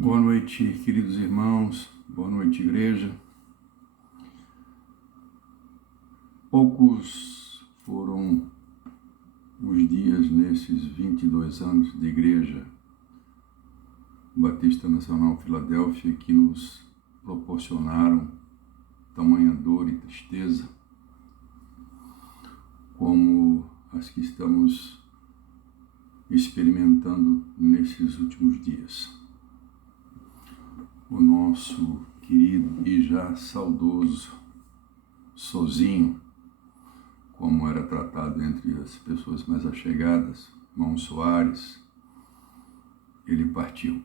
Boa noite, queridos irmãos, boa noite, igreja. Poucos foram os dias nesses 22 anos de Igreja Batista Nacional Filadélfia que nos proporcionaram tamanha dor e tristeza como as que estamos experimentando nesses últimos dias. O nosso querido e já saudoso Sozinho, como era tratado entre as pessoas mais allegadas, irmão Soares, ele partiu.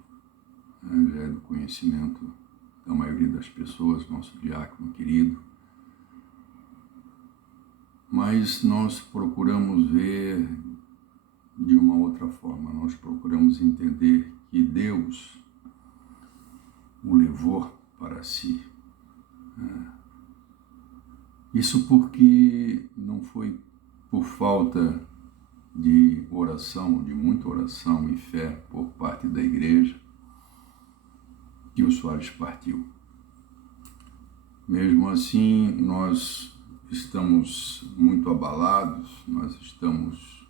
Já é do conhecimento da maioria das pessoas, nosso diácono querido. Mas nós procuramos ver de uma outra forma, nós procuramos entender que Deus o levou para si. Isso porque não foi por falta de oração, de muita oração e fé por parte da igreja, que o Soares partiu. Mesmo assim, nós estamos muito abalados, nós estamos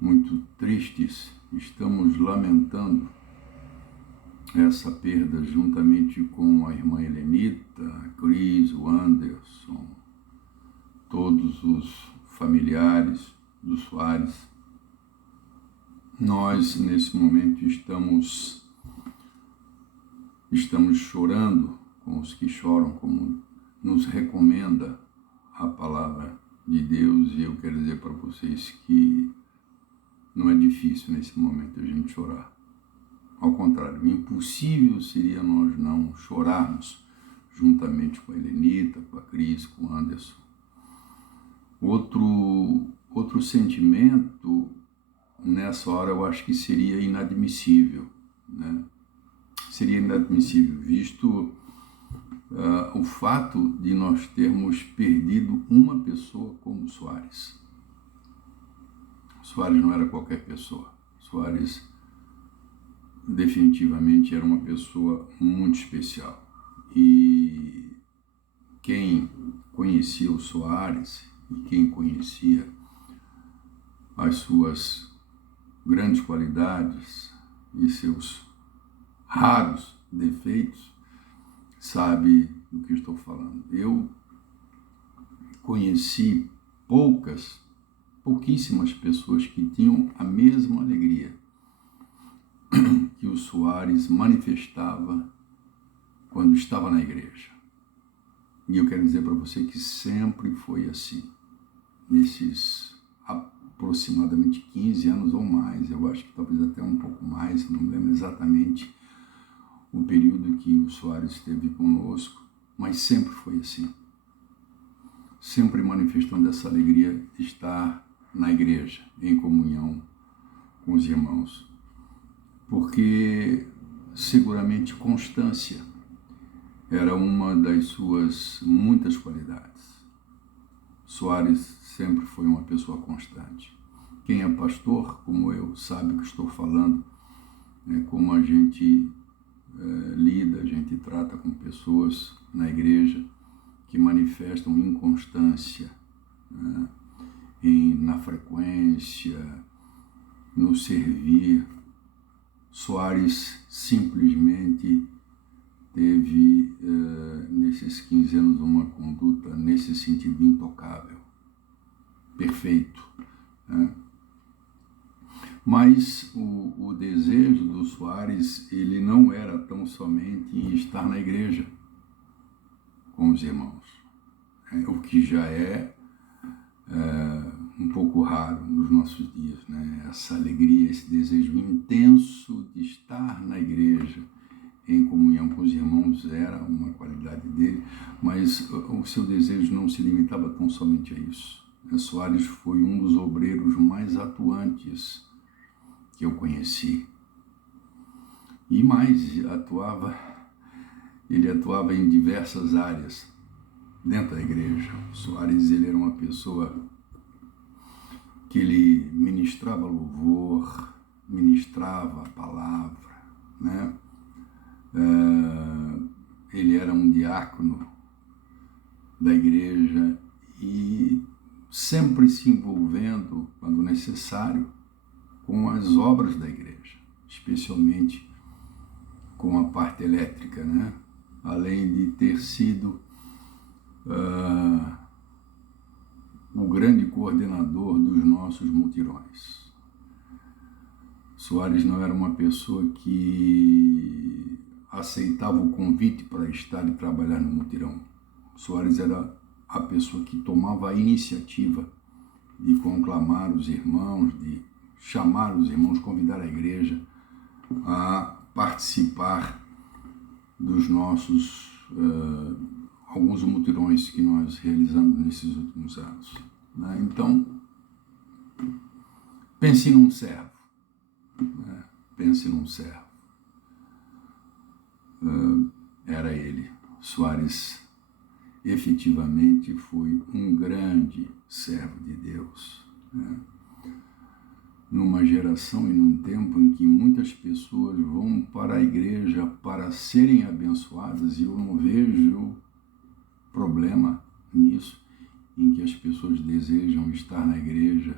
muito tristes, estamos lamentando essa perda juntamente com a irmã Helenita, a Cris, o Anderson, todos os familiares do Soares. Nós, nesse momento, estamos chorando com os que choram, como nos recomenda a palavra de Deus, e eu quero dizer para vocês que não é difícil nesse momento a gente chorar. Ao contrário, impossível seria nós não chorarmos juntamente com a Helenita, com a Cris, com o Anderson. Outro sentimento, nessa hora, eu acho que seria inadmissível, né? Seria inadmissível, visto o fato de nós termos perdido uma pessoa como Soares. Soares não era qualquer pessoa. Soares definitivamente era uma pessoa muito especial. E quem conhecia o Soares e quem conhecia as suas grandes qualidades e seus raros defeitos, sabe do que estou falando. Eu conheci pouquíssimas pessoas que tinham a mesma alegria que o Soares manifestava quando estava na igreja. E eu quero dizer para você que sempre foi assim. Nesses aproximadamente 15 anos ou mais, eu acho que talvez até um pouco mais, não me lembro exatamente o período que o Soares esteve conosco, mas sempre foi assim. Sempre manifestando essa alegria de estar na igreja, em comunhão com os irmãos. Porque seguramente constância era uma das suas muitas qualidades. Soares sempre foi uma pessoa constante. Quem é pastor, como eu, sabe o que estou falando, como a gente lida, a gente trata com pessoas na igreja que manifestam inconstância, né, na frequência, no servir. Soares simplesmente teve, nesses 15 anos, uma conduta nesse sentido intocável, perfeito, né? Mas o desejo do Soares, ele não era tão somente em estar na igreja com os irmãos, o que já é um pouco raro nos nossos dias, né? Essa alegria, esse desejo intenso de estar na igreja, em comunhão com os irmãos, era uma qualidade dele, mas o seu desejo não se limitava tão somente a isso. Soares foi um dos obreiros mais atuantes que eu conheci. E mais, ele atuava em diversas áreas dentro da igreja. Soares, ele era uma pessoa que ele ministrava louvor, ministrava a palavra, né? diácono da igreja e sempre se envolvendo, quando necessário, com as obras da igreja, especialmente com a parte elétrica, né? Além de ter sido o grande coordenador dos nossos mutirões. Soares não era uma pessoa que aceitava o convite para estar e trabalhar no mutirão. Soares era a pessoa que tomava a iniciativa de conclamar os irmãos, de chamar os irmãos, convidar a igreja a participar dos nossos alguns mutirões que nós realizamos nesses últimos anos, né? Então, pense num servo, né? Pense num servo. Era ele. Soares efetivamente foi um grande servo de Deus, né? Numa geração e num tempo em que muitas pessoas vão para a igreja para serem abençoadas, e eu não vejo problema nisso, em que as pessoas desejam estar na igreja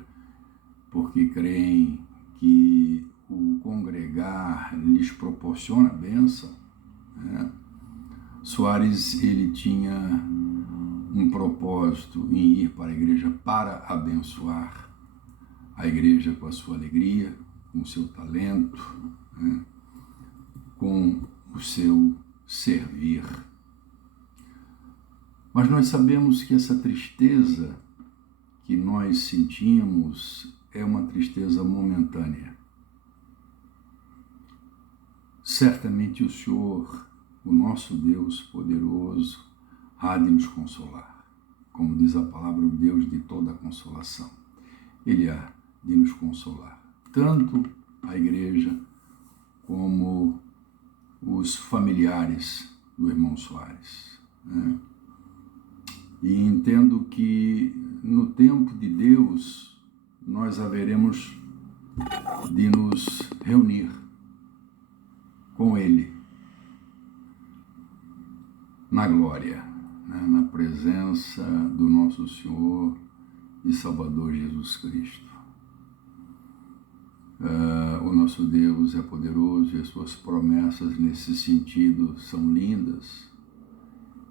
porque creem que o congregar lhes proporciona bênção, né? Soares, ele tinha um propósito em ir para a igreja para abençoar a igreja com a sua alegria, com o seu talento, né? Com o seu servir. Mas nós sabemos que essa tristeza que nós sentimos é uma tristeza momentânea. Certamente o Senhor, o nosso Deus poderoso, há de nos consolar. Como diz a palavra, o Deus de toda a consolação. Ele há de nos consolar. Tanto a igreja como os familiares do irmão Soares, né? E entendo que no tempo de Deus nós haveremos de nos reunir com Ele na glória, né? Na presença do nosso Senhor e Salvador Jesus Cristo. O nosso Deus é poderoso e as suas promessas nesse sentido são lindas.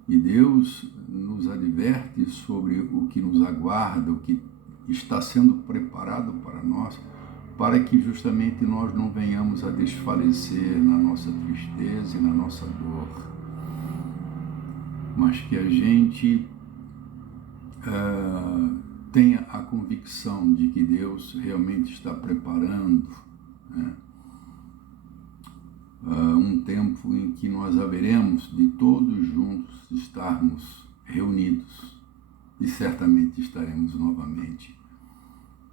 E Deus nos adverte sobre o que nos aguarda, o que está sendo preparado para nós, para que justamente nós não venhamos a desfalecer na nossa tristeza e na nossa dor, mas que a gente tenha a convicção de que Deus realmente está preparando, né, um tempo em que nós haveremos de todos juntos estarmos reunidos, e certamente estaremos novamente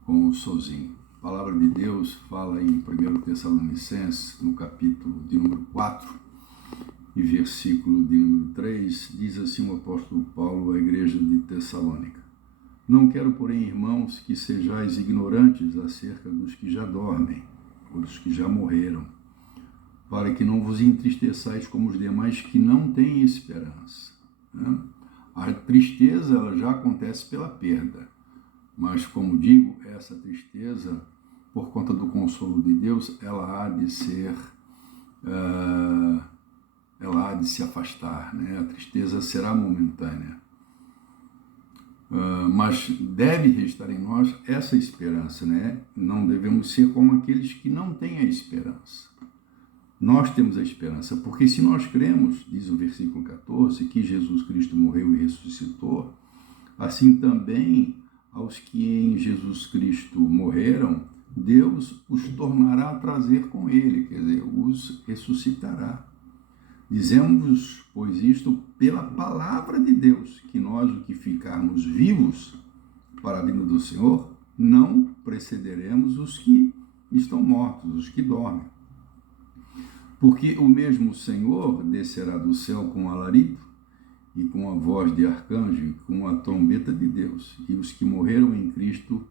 com o sozinho. A palavra de Deus fala em 1 Tessalonicenses, no capítulo de número 4 e versículo de número 3, diz assim o apóstolo Paulo à igreja de Tessalônica: Não quero, porém, irmãos, que sejais ignorantes acerca dos que já dormem, ou dos que já morreram, para que não vos entristeçais como os demais que não têm esperança, né? A tristeza, ela já acontece pela perda, mas, como digo, essa tristeza, por conta do consolo de Deus, ela há de se afastar, né? A tristeza será momentânea. Mas deve restar em nós essa esperança, né? Não devemos ser como aqueles que não têm a esperança. Nós temos a esperança, porque se nós cremos, diz o versículo 14, que Jesus Cristo morreu e ressuscitou, assim também aos que em Jesus Cristo morreram, Deus os tornará a trazer com ele, quer dizer, os ressuscitará. Dizemos, pois, isto pela palavra de Deus, que nós, o que ficarmos vivos para a vinda do Senhor, não precederemos os que estão mortos, os que dormem. Porque o mesmo Senhor descerá do céu com alarido, e com a voz de arcanjo, e com a trombeta de Deus, e os que morreram em Cristo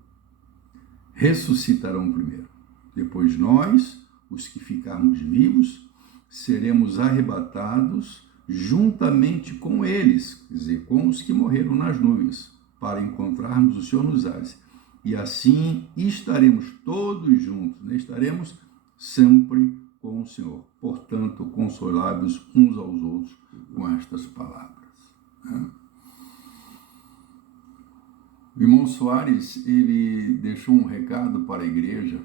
ressuscitarão primeiro. Depois nós, os que ficarmos vivos, seremos arrebatados juntamente com eles, quer dizer, com os que morreram nas nuvens, para encontrarmos o Senhor nos ares. E assim estaremos todos juntos, né? Estaremos sempre com o Senhor. Portanto, consolai-vos uns aos outros com estas palavras. Né? O irmão Soares, ele deixou um recado para a igreja.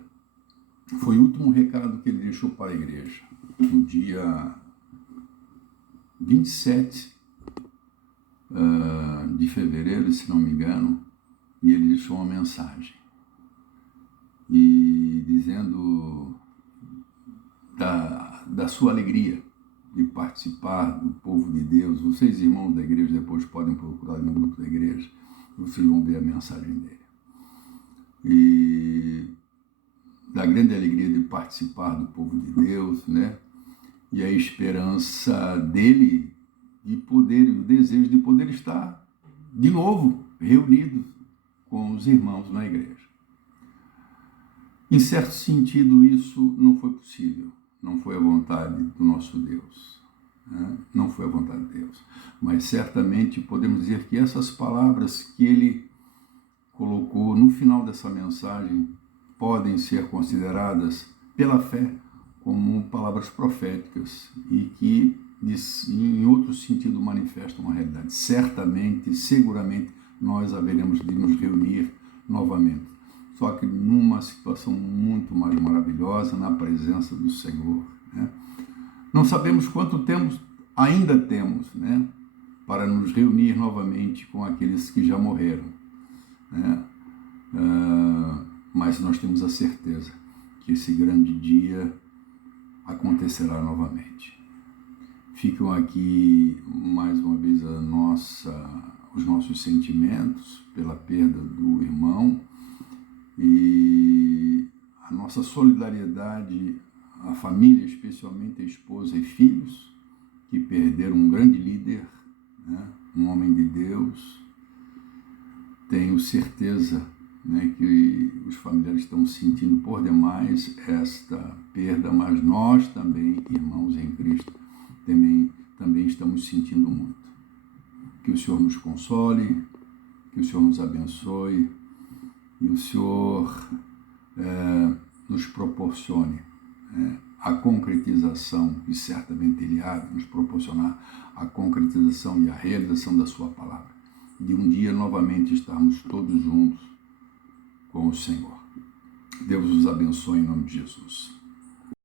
Foi o último recado que ele deixou para a igreja, no dia 27 de fevereiro, se não me engano, e ele deixou uma mensagem, e dizendo da sua alegria de participar do povo de Deus. Vocês, irmãos da igreja, depois podem procurar no grupo da igreja, vocês vão ver a mensagem dele. E da grande alegria de participar do povo de Deus, né? E a esperança dele de poder, o desejo de poder estar de novo reunido com os irmãos na igreja. Em certo sentido, isso não foi possível, não foi a vontade do nosso Deus, né? Não foi a vontade de Deus, mas certamente podemos dizer que essas palavras que ele colocou no final dessa mensagem podem ser consideradas pela fé como palavras proféticas e que, em outro sentido, manifestam uma realidade. Certamente, seguramente, nós haveremos de nos reunir novamente, só que numa situação muito mais maravilhosa, na presença do Senhor, né? Não sabemos quanto tempo ainda temos, né, para nos reunir novamente com aqueles que já morreram, né? Mas nós temos a certeza que esse grande dia acontecerá novamente. Ficam aqui mais uma vez os nossos sentimentos pela perda do irmão e a nossa solidariedade à família, especialmente a esposa e filhos, que perderam um grande líder, né, um homem de Deus. Tenho certeza, né, que os familiares estão sentindo por demais esta perda, mas nós também, irmãos em Cristo, também estamos sentindo muito. Que o Senhor nos console, que o Senhor nos abençoe e o Senhor nos proporcione a concretização, e certamente Ele há de nos proporcionar a concretização e a realização da sua palavra, de um dia novamente estarmos todos juntos com o Senhor. Deus os abençoe em nome de Jesus.